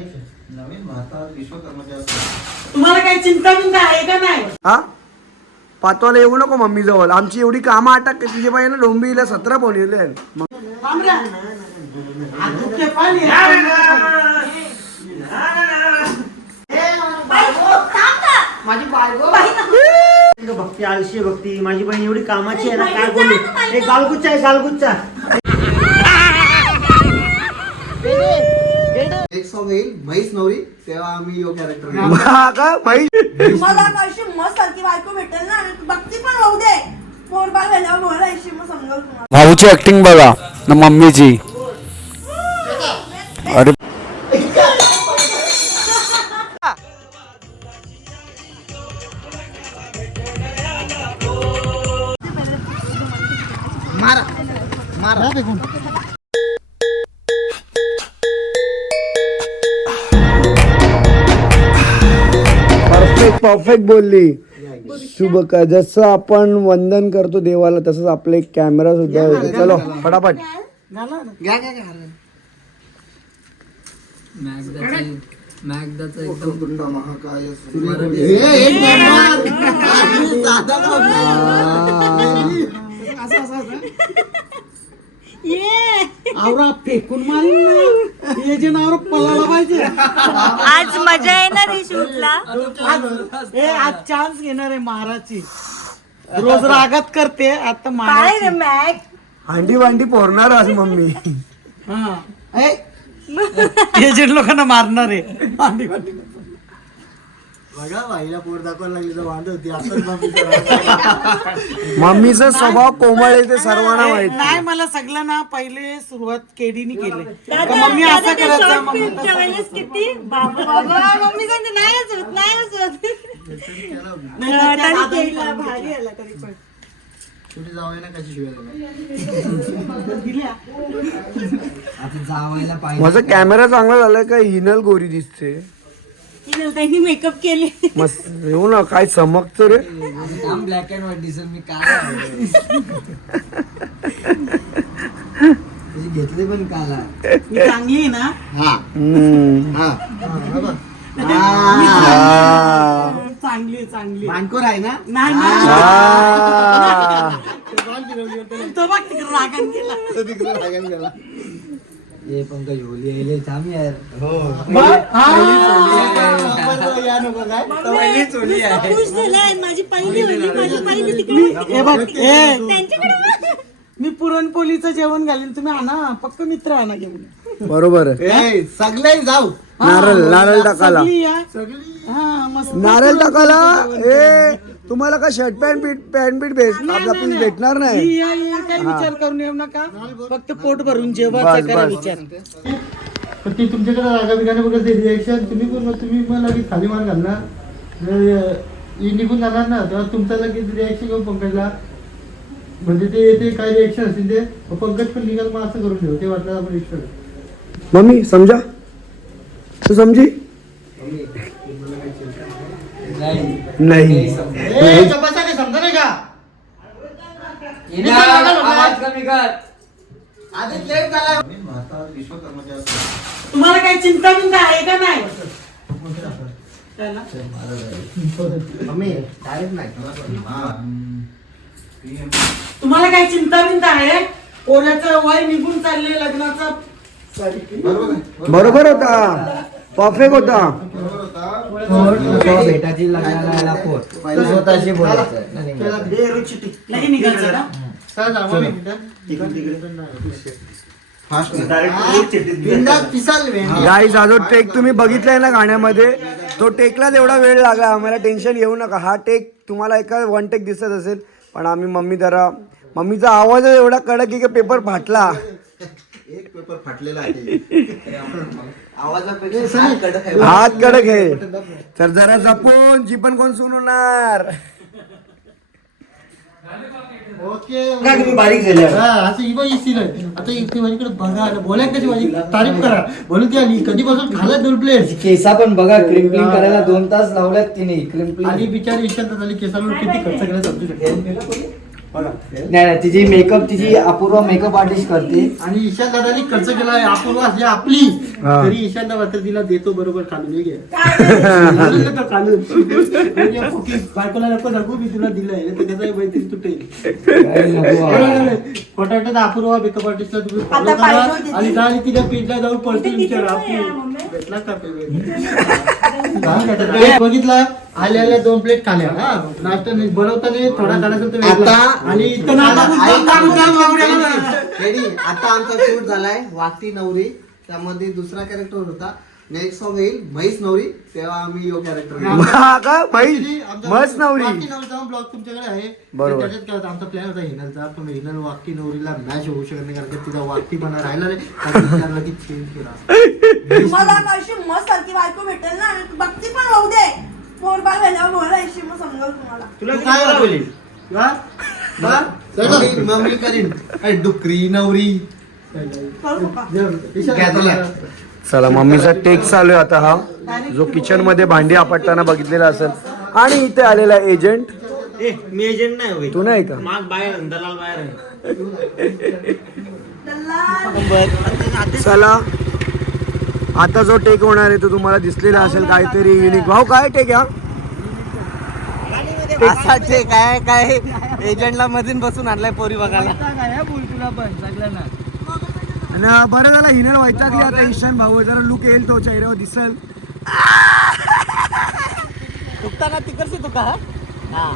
नवीन भारतात तुम्हाला काही चिंता बिंता आहे का नाही? हा? पातवाला येऊ नको मम्मी जवळ. आमची एवढी कामं आटक तिच्या पाहिजे ना डोंबिला सतरा माझी बायको भक्ती आळशी भक्ती. माझी बहीण एवढी कामाची आहे ना काय बोलू? एक गालगुच्चा आहे गालगुच्चा. एक सॉंग येईल म्हैस नवरी तेव्हा आम्ही यो कॅरेक्टर का? माहिती मला अशी मस्त सारखी बायको भेटेल ना आणि भक्ती पण होऊ दे. पोरबाळ झाल्यावर मला अशी मग समजावून भाऊची ऍक्टिंग बघा ना मम्मीची. परफेक्ट बोलली. शुभ का जसं आपण वंदन करतो देवाला तसंच आपले कॅमेरा सुद्धा होते. चलो फटाफट. घ्या महाकाय आवरा फेकून मारीन ना. हे जे नावर पलाला पाहिजे. आज मजा येणार आहे शूटला. आज हे आज चान्स घेणार आहे महाराजची. रोज रागात करते आता काय महाराज रे मॅक हांडी वांडी पोरणार आज मम्मी. हा. एजंट लोकांना मारणार आहे भांडी भांडी बघा बाईला पोट दाखवायला लागली तर वांद होती. असं मम्मीचा स्वभाव कोमळ आहे ते सर्वांना माहिती. नाही मला सगळ्यांना पहिले सुरुवात केडीने केली. मम्मी असं करायचं मम्मी तसं फिल्मच्या वेळेस किती? बाबा बाबा मम्मी सांगते नाहीच होत नाहीच होत. नाही, त्या तरी दादाने केला, करून भारी आला तरी पण. ना दिल्या. माझा कॅमेरा चांगला झालाय का हिनल गोरी दिसते. त्यांनी मेकअप केले. मस्त येऊ ना काय चमकत रे. ब्लॅक अँड व्हाईट दिसेल मी काय घेतले पण काला. मी चांगली आहे ना. हा. आ. चांगली आहे, चांगली. मानकोर आहे ना? नाही नाही. आ. तो बघ तिकडे रागान गेला. हे पंकज होली आहे थांब यार खुश झालाय माझी पहिली होती माझी पहिली तिकडे बघ त्यांच्याकडे बघ. मी पुरणपोळीचं जेवण घालीन तुम्ही आणा पक्क मित्र आणा घेऊन. बरोबर आहे. सगळे जाऊ. नारळ नारळ टाकाला सगळी या. हा मस्त. नारळ टाकाला ए तुम्हाला का शर्ट पॅन्ट पीठ पॅन्ट पीठ भेट आपला पीस भेटणार नाही? ही काही विचार करून येऊ नका. फक्त पोट भरून जेवायचा बस, करा बस. विचार. पण ते तुमच्याकडे रागा बिगाने बघत रिॲक्शन तुम्ही पण तुम्ही मग लगेच खाली मार घालणार. जर, ही निघून जाणार ना तेव्हा तुमचा लगेच रिॲक्शन घेऊन पंकजला. म्हणजे ते ते काय रिॲक्शन असतील ते. पंकज पण निघाल मग असं करून ठेव. ते वाटलं आपण इष्ट मम्मी समजा? तू समजी? नाही. समजा नाही का? तुम्हाला काही चिंता बिंता आहे का नाही? हा. तुम्हाला काही चिंता बिंता आहे? पोऱ्याचं वय निघून चालले लग्नाचं. बरोबर होता. परफेक्ट होता बरोबर लग्नाला स्वतःशी गाईज हा जो टेक तुम्ही बघितलाय ना गाण्यामध्ये तो टेकलाच एवढा वेळ लागला. आम्हाला टेन्शन घेऊ नका. हा टेक तुम्हाला एका वन टेक दिसत असेल. पण आम्ही मम्मी जरा मम्मीचा आवाज एवढा कडक की पेपर फाटला. एक पेपर फाटलेला आहे. आवाजापेक्षा हात कडक आहे. हात कडक आहे. तर जरा जपून जी पण कोण सुनवणार? ओके. का तुम्ही बारीक झाले? हा, असं ही बाई सीन आहे आता इथे माझ्याकडे बघा आता बोलाय कशी माझी तारीफ करा. बोलून ती आली. कधीपासून घालत दोन प्लेस केसा पण बघा क्रिम्पलिंग करायला दोन तास लावल्यात तिने. आणि क्रिम्पलिंग बिचारी विचारतात झाली केसांवर किती खर्च केला समजू शकते. नाही नाही, तिची मेकअप तिची अपूर्व मेकअप आर्टिस्ट करते. आणि ईशान दादानी खर्च केला अपूर्व असली आपली. हा. तरी ईशान दादा तिला देतो बरोबर खालून हे घे. काय? देतो खालून. म्हणजे बायकोला नको सांगू मी तुला दिलंय नाही तर त्याचा मैत्री तुटेल. खोटा तर अपूर्व मेकअप आर्टिस्टला तुम्ही follow आता करा. पाहिजे होती ती. आणि तिच्या पेजला जाऊन पर्सनल विचारा नाही बघितलं? आल्या आल्या दोन प्लेट खाल्या. हा नाश्ता नाही, बनवताना थोडा तर वेगळा. आता- आणि इथं आता आमचा शूट झालाय वाकटी नवरी. त्यामध्ये दुसरा कॅरेक्टर होता. नेक्स्ट सॉन्ग येईल म्हैस नवरी. तेव्हा आम्ही यो कॅरेक्टर हा का? बाई मस्त नवरी. ब्लॉग तुमच्याकडे आहे. बरोबर. त्याच्यात काय होतं, आमचा प्लॅन होता हिनलचा. पण हिनल वाकी नवरीला मॅच होऊ शकत नाही कारण की तिचा वाकीपणा राहिला नाही. कारण की लगेच केला मला अशी मस्त सारखी बायको भेटेल ना. आणि भक्ती पण होऊ दे. झाल्यावर मग समजावं तुम्हाला. तुला काय बोलेल हा? हा? मम्मी मम्मी करीन. अरे डुकरी नवरी? करू का. चला मम्मीचा टेक चालू आहे आता हा. जो किचनमध्ये भांडी आपटताना बघितलेला असेल. आणि इथे आलेला एजंट ए मी एजंट नाही होय. तू नाही का? माग बाहेर आहे, दलाल बाहेर आहे. दल्ला चला. आता जो टेक होणार आहे तो तुम्हाला दिसलेला असेल काहीतरी युनिक भाऊ काय टेक या असा काय काय एजंटला मधून बसून आणलाय पोरी बघायला. आणि बरं झालं हिनल वैतागली आता. ईशान भाऊ जरा लुक येईल तो चेहऱ्यावर दिसल. दुखताना तिकडची तुका हा? हा.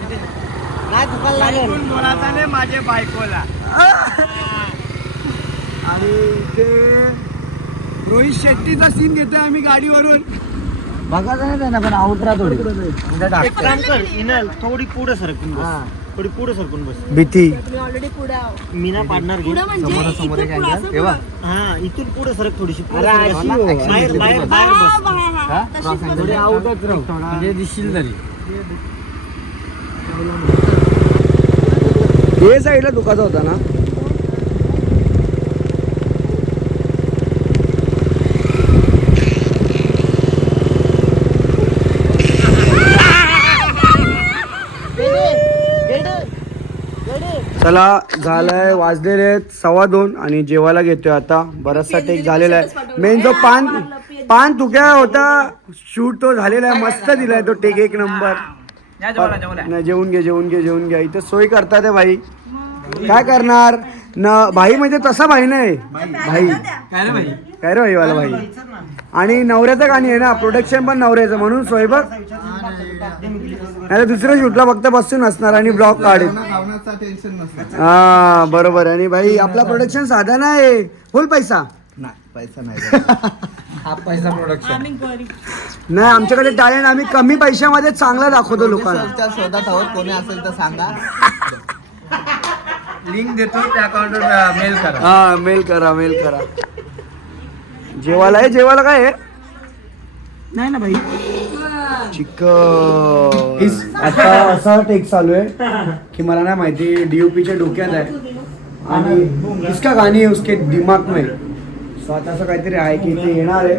नाही दुखायला लागेल. माझ्या बायकोला. आणि ते रोहित शेट्टीचा सीन घेतोय आम्ही गाडीवरून. बघायचं नाही त्यांना पण आउटरा थोडी एक काम कर इनल थोडी पुढे सरकून बस. थोडी पुढे सरकून बस. भीती. मी ऑलरेडी पुढे आहो मी ना पाडणार घे पुढे म्हणजे इथून पुढं असं पुढं. हा इथून पुढे सरक थोडीशी पुढं अरे सरक. अशी हो. बाहेर बाहेर बाहेर हा, बस. हा, हा. तशीच थोडी बस. आउटच राहू म्हणजे दिसशील तरी. हे साईडला दुखाचा होता ना? चला झालंय वाजलेले आहेत सव्वा दोन आणि जेवायला घेतोय आता. बराचसा टेक झालेला आहे. मेन जो पान पान तुक्या होता शूट तो झालेला आहे. मस्त दिलाय तो टेक एक नंबर नाही जेवून घे जेवून घे जेवून घ्या इथे सोय करतात आहे भाई. काय करणार? न भाई म्हणजे तसा भाई नाही. भाई. काय रे भाई? वाला भाई? आणि नवऱ्याचं गाणी आहे ना प्रोडक्शन पण नवऱ्याचं म्हणून स्वयंपाक नाही दुसऱ्या शूटला फक्त बसून असणार आणि ब्लॉग काढेल. हा बरोबर आणि भाई आपला प्रोडक्शन साधा नाही. फुल पैसा. नाही पैसा नाही हा पैसा प्रोडक्शन. नाही आमच्याकडे टॅलेंट आम्ही कमी पैशामध्ये चांगला दाखवतो लोकांना. शोधात आहोत? कोणी असेल तर सांगा. लिंक देतो त्या अकाउंटवर मेल करा. हा मेल करा मेल करा. जेवायला आहे? जेवायला काय आहे? नाही ना भाई चिकन. आता असा टेक चालू आहे की मला नाही माहिती डीओपीच्या डोक्यात आहे. आणि इसका गाणी आहे उसके दिमाग में. सो आता असं काहीतरी आहे की इथे येणार आहे.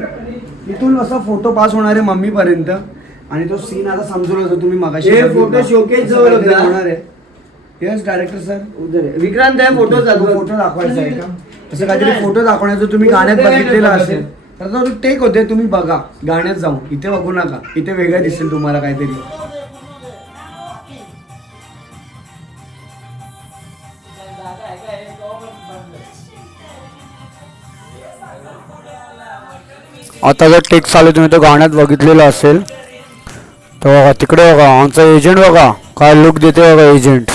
इथून असा फोटो पास होणार आहे मम्मी पर्यंत आणि तो सीन आता समजून होतो तुम्ही मगाशी photo showcase असं जवळ. होणार आहे. येस डायरेक्टर सर उधर आहे. विक्रांत आहे फोटो चालू फोटो दाखवायचा आहे का? तसं काहीतरी फोटो दाखवण्याचं तुम्ही गाण्यात बघितलेलं असेल. तर तो टेक होते तुम्ही बघा. गाण्यात जाऊन. इथे बघू नका. इथे वेगळं दिसेल तुम्हाला काहीतरी. आता जर टेक चालू तुम्ही तो गाण्यात बघितलेलं असेल. तर बघा तिकडे बघा आमचा एजंट बघा. काय लुक देते बघा एजंट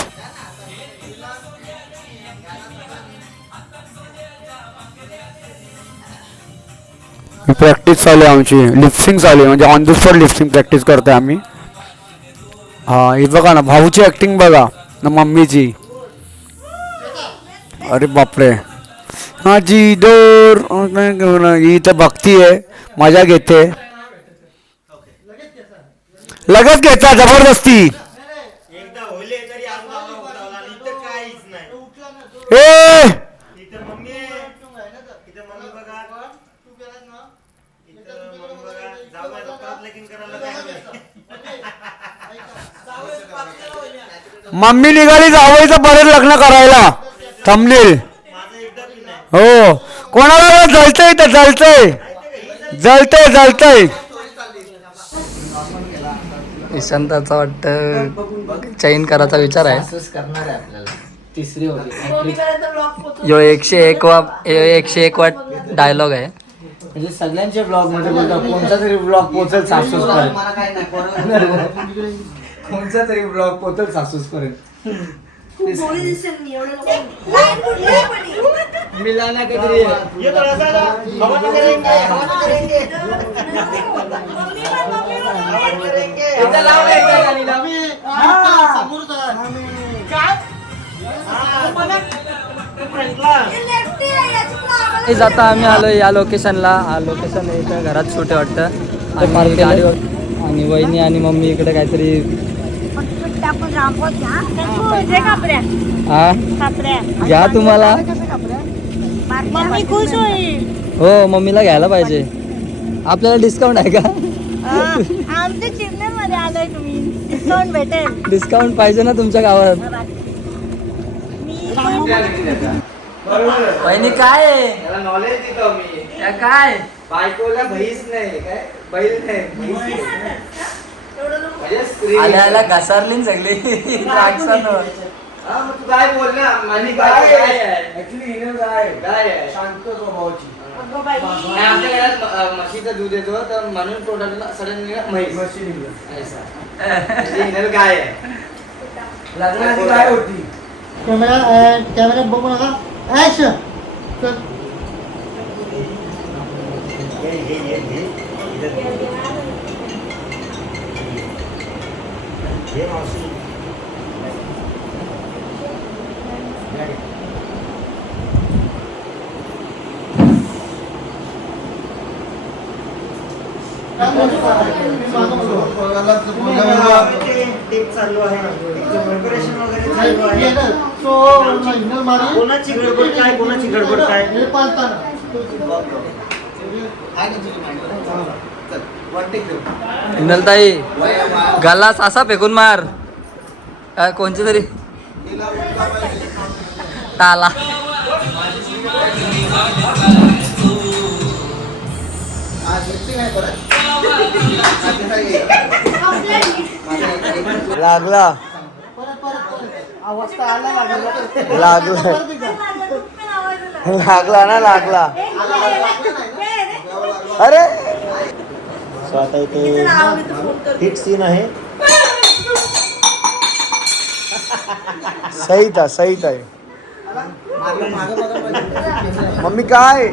प्रॅक्टिस चालू आहे आमची. लिफ्टिंग चालू आहे. म्हणजे on the spot lifting practice करतोय आम्ही. हा हे बघा ना भाऊची ऍक्टिंग बघा. ना मम्मीची. अरे बापरे. हा जी दोर ही इथं भक्ती आहे. मजा घेते. लगेच घेता जबरदस्ती. एकदा होले तरी अजून आला उठावला आणि इथं काहीच नाही ए इथं मम्मी आहे. इथं मम्मी बघा इथं मम्मी बघा जाऊ द्या, आता परत लगीन करायला. मम्मी निघाली जावईचं परत लग्न करायला. थंबनेल हो. कोणाला जळतंय तर जळतंय. जळतंय जळतंय. ईशांताचा वाटतं चैन करायचा विचार आहे. असंच करणार आहे आपल्याला तिसरी होती मम्मीकडे ब्लॉग पोचव यो एकशे एक वा यो एकशे एक वाट डायलॉग आहे. म्हणजे सगळ्यांच्या ब्लॉगमध्ये बोलतो कोणता तरी ब्लॉग पोहोचल सासूस पर्यंत. कोणता तरी ब्लॉग पोहोचल सासूस पर्यंत. मिलाना हे. आहे. हे जाता आम्ही आलो या लोकेशनला हा लोकेशन इथं घरात आहे वाटतं. आणि आणि वहिनी आणि मम्मी इकडे काहीतरी घ्या हा तुम्हाला. मम्मी खुश होईल. हो मम्मीला घ्यायला पाहिजे. आपल्याला डिस्काउंट आहे का? आमच्या चिमण्यामध्ये आलोय तुम्ही. डिस्काउंट भेटेल. डिस्काउंट पाहिजे ना तुमच्या गावात. वहिनी काय? त्याला नॉलेज देतो मी. काय? बायकोला म्हैस नाही काय? बैल नाही. म्हणजे स्त्री घसारली ना सगळी. द्राक्षांवर. हा, मग तू काय बोल ना? माझी गाय आहे? ऍक्च्युली हिने गाय गाय आहे? आमच्या घरात अ, म्हशीचं दूध येतो तर म्हणून टोटल सडन म्हैस. म्हशी हिने गाय आहे? लग्नाची गाय होती? कॅमेरा कॅमेरा बघू नका ऍक्शन कर ये ये ये ये इधर ये चालू आहे प्रिपरेशन वगैरे चालू आहे कोणाची गडबड काय कोणाची गडबड काय असा फेकून मार. काय कोणची तरी? टाला आज लागला. लागला. लागला ना लागला. अरे! सो आता इथे हिट सीन आहे. सहित आहे बघा पाहिजे. मम्मी काय?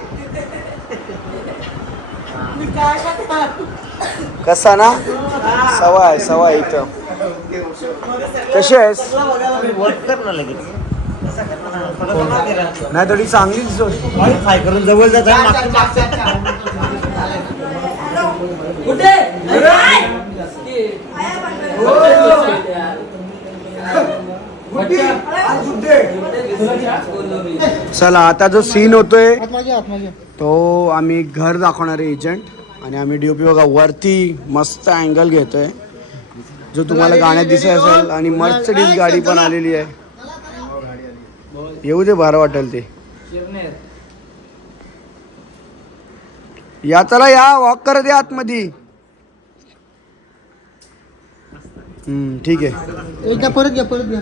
कसा ना सवा आहे सवा आहे इथं. कशी आहेस? थोडं थोडं. नाही तरी चांगली दिसत काय फ्राय करून जवळ जात चला आता जो सीन होतोय तो आम्ही घर दाखवणार आहे एजंट आणि आम्ही डीओपी बघा वरती मस्त अँगल घेतोय. जो तुम्हाला गाण्यात दिसत असेल आणि मर्सडीज गाडी पण आलेली आहे. येऊ दे बरं वाटेल ते. या चला या वॉक करा दे आतमध्ये. हम्म, ठीक आहे. एकदा परत घ्या परत घ्या.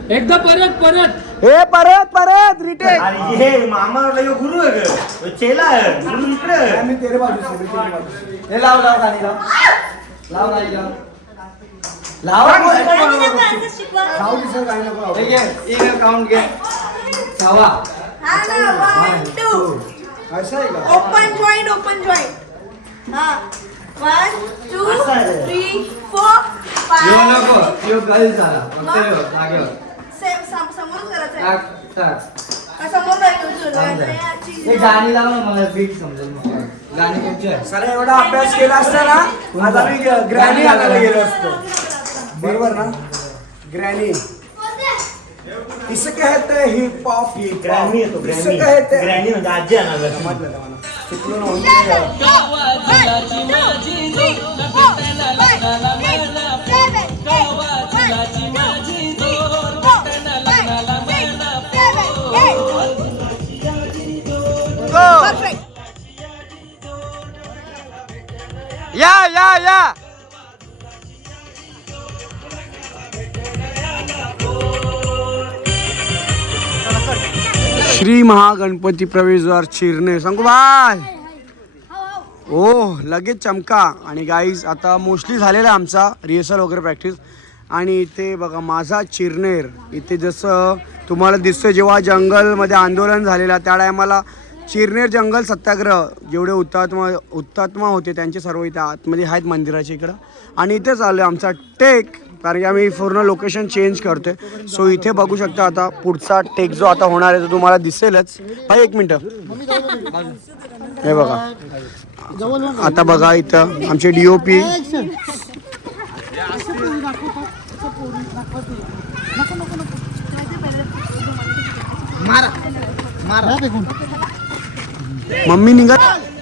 हे परत परत रिटेक. अरे हे मामा गुरु आहे ग. तो चेला आहे. गुरु इकडे आहे. हे लाव लाव खाली लाव. लाव खाली लाव. लावा लाव. दिसेल काही नको हे घे इकडे काउंट घे. सहा असं आहे का? ओपन जॉईंट ओपन जॉईंट हा. वन टू असं आहे. थ्री फोर येऊ नको फाय येऊ गल झाला फक्त येऊ जागेवर समोर करायचं आहे. टाक टाक. का समोर राहायचं समजा. तुला? याची- हे गाणी लाव ना मला बीट समजेल मग. गाणी कोणची आहे सर एवढा अभ्यास केला असता ना आज आम्ही ग्रॅनी आणायला गेलो असतो. बरोबर ना? ग्रॅनी किस कहते हैं हिप हॉप हिप ग्रॅमी येतो किस ग्रॅमी. कहते हैं ग्रॅमी म्हणजे आजी आणा चुकलो Yeah, yeah, yeah. Shri Mahaganpati प्रवेशद्वार चिरणे सांगू बाय. हो लगेच चमका. आणि गाईज आता मोस्टली झालेला आहे आमचा रिहर्सल वगैरे प्रॅक्टिस आणि इथे बघा माझा चिरनेर इथे जसं तुम्हाला दिसतं जेव्हा जंगलमध्ये आंदोलन झालेलं त्या टायमाला चिरनेर जंगल सत्याग्रह. जेवढे हुतात्मा हुतात्मा होते त्यांचे सर्व इथे आतमध्ये आहेत मंदिराच्या इकडं. आणि इथे चालू आहे आमचा टेक कारण की आम्ही पूर्ण लोकेशन चेंज करतोय. सो इथे बघू शकता आता पुढचा टेक जो आता होणार आहे तो तुम्हाला दिसेलच. भाई एक मिनटं. हे बघा. आता बघा इथं आमचे डी ओ पी मम्मी निघत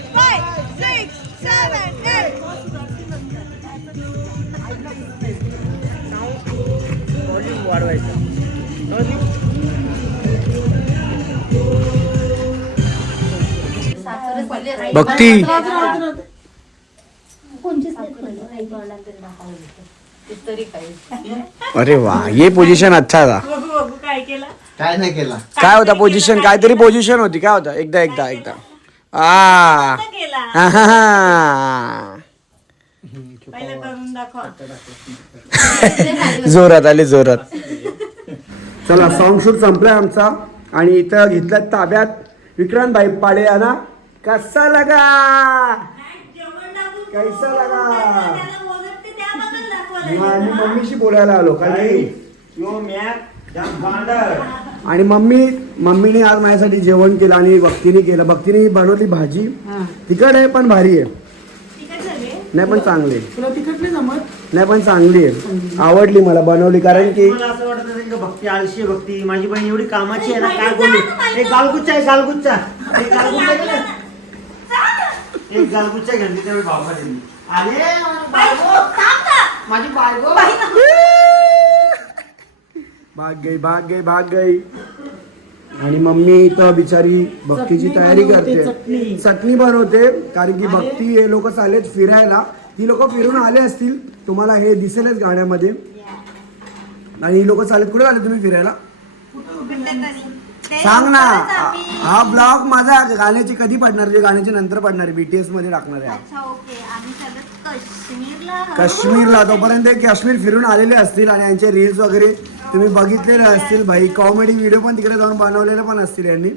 भक्ती. अरे वा ये पोझिशन अच्छा था. काय केलं काय नाही केला. काय होता पोझिशन काहीतरी पोझिशन होती. काय होता? एकदा एकदा एकदा. आ. हा, हा, हा. जोरात आले जोरात. चला सॉन्ग शूट संपलाय आमचा. आणि इथं घेतलं ताब्यात विक्रांत भाई पाडे ना कसा लगा? कैसा लगा? आणि मम्मीशी बोलायला आलो कारण आणि मम्मी मम्मीने आज माझ्यासाठी जेवण केलं आणि भक्तीने केलं. भक्तीने बनवली भाजी. तिखट आहे पण भारी आहे. नाही पण चांगली आहे. नाही पण चांगली आहे आवडली मला बनवली कारण की मला असं वाटत असेल की भक्ती आळशी आहे भक्ती माझी बहीण एवढी कामाची आहे ना काय बोलू? एक गालगुच्चा आहे गालगुच्चा. एक गालगुच्चा आहे का? एक गालगुच्चा घेऊन दे तेवढी भाव दिली. आले माझी बायको भाग गई भाग गई भाग गई. आणि मम्मी इथं बिचारी भक्तीची तयारी करते. चटणी. बनवते कारण की भक्ती हे लोक चाललेत फिरायला. ती लोक फिरून आले असतील तुम्हाला हे दिसेलच गाण्यामध्ये आणि ही लोक चालत कुठे आले तुम्ही फिरायला? सांग ना हा ब्लॉग माझा गाण्याची कधी पडणार जे गाण्याच्या नंतर पडणार आहे बीटीएसमध्ये टाकणार आहे काश्मीरला. तोपर्यंत काश्मीर फिरून आलेले असतील आणि यांचे रील्स वगैरे तुम्ही बघितलेले असतील. भाई कॉमेडी व्हिडिओ पण तिकडे जाऊन बनवलेले पण असतील यांनी.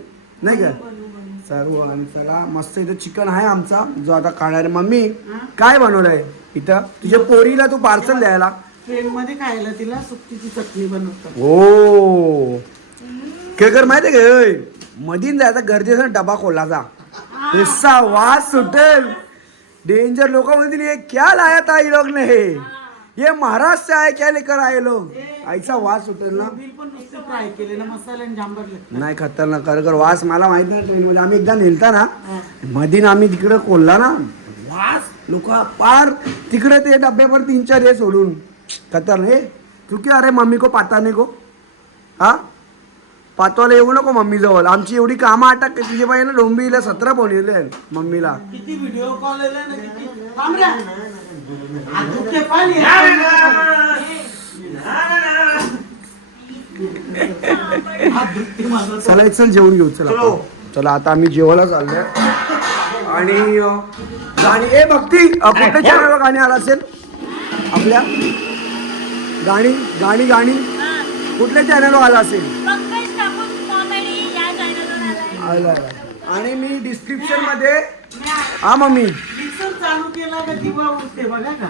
नाही का? सर्व आणि चला मस्त इथं चिकन आहे आमचा. जो आता खाणार आहे. मम्मी काय बनवलंय इथं? तुझ्या पोरीला तू पार्सल द्यायला. ट्रेन मध्ये खायला तिला सुकटीची चटणी बनवतात. हो केकर माहिती आहे? मधीन जायचा गरजेचा डबा खोलाचा हिस्सा वास सुटेल. डेंजर लोक म्हणतील ये क्या लाया था ये लोग ने ये महाराष्ट्र से आए क्या लेकर आए लोग? ऐसा वास सुटेल ना। बिल पण नुसते फ्राय केले ना नाही खतरनाक. खरं कर वास मला माहीत नाही ट्रेन मध्ये आम्ही एकदा नेलता ना मधीन आम्ही तिकडे खोलला ना वास? लोक पार तिकडे ते डब्यावर तीन चार हे सोडून. खतरनाक. हे तू की अरे मम्मी को पाता नाही को? हा? पातवाला येऊ नको मम्मी जवळ आमची एवढी कामं अटक तुझ्या पाहिजे ना डोंबीला सतरा बनवले मम्मीला. किती व्हिडिओ कॉल चला एक चल जेवण घेऊ चला. चला. आता आम्ही जेवायला चाललोय. आणि गाणी ए भक्ती कुठल्या चॅनलवर गाणी आला असेल? आपल्या? गाणी गाणी गाणी. कुठल्या चॅनलवर आला असेल? पंकज ठाकूर कॉमेडी या चॅनलवर आलाय. आला आला. आणि मी डिस्क्रिप्शनमध्ये हा मम्मी. मिक्सर चालू केला का दिवा उठते बघा का?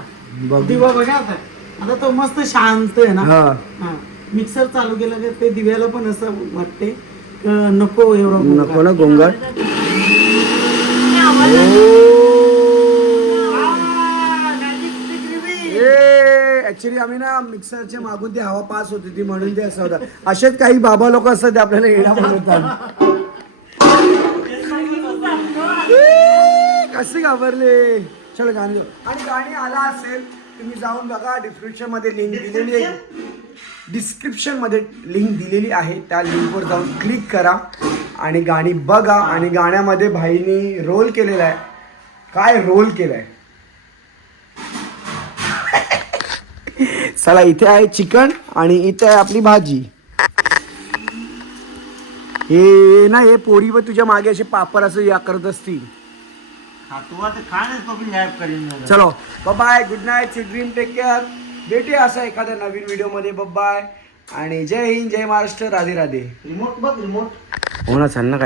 बघ. दिवा बघा आता आता तो मस्त शांत आहे ना? हा. हा. मिक्सर चालू केला का ते दिव्याला पण असं वाटते. क नको एवढं नको ना गोंगाट. ऍक्च्युली आम्ही ना मिक्सरच्या मागून ती हवा पास होती ती म्हणून ते असं होतं. असेच काही बाबा लोक असतात ते आपल्याला येणा बनवतात कसे घाबरले? चल गाणी आणि गाणी आला असेल तुम्ही जाऊन बघा डिस्क्रिप्शनमध्ये लिंक दिलेली आहे. डिस्क्रिप्शनमध्ये लिंक दिलेली आहे. त्या लिंकवर जाऊन क्लिक करा आणि गाणी बघा. आणि गाण्यामध्ये भाईनी रोल केलेला आहे. काय रोल केलाय? चला इथे आहे चिकन आणि इथे आहे आपली भाजी. हे ना हे पोरी व तुझ्या मागे असे पापड असं या करत असतील. हा, तू तो करीन. चलो bye good night dream take care भेटूया असा एखाद्या नवीन व्हिडिओमध्ये बाय आणि जय हिंद जय महाराष्ट्र राधे राधे रिमोट बघ रिमोट हो ना काय?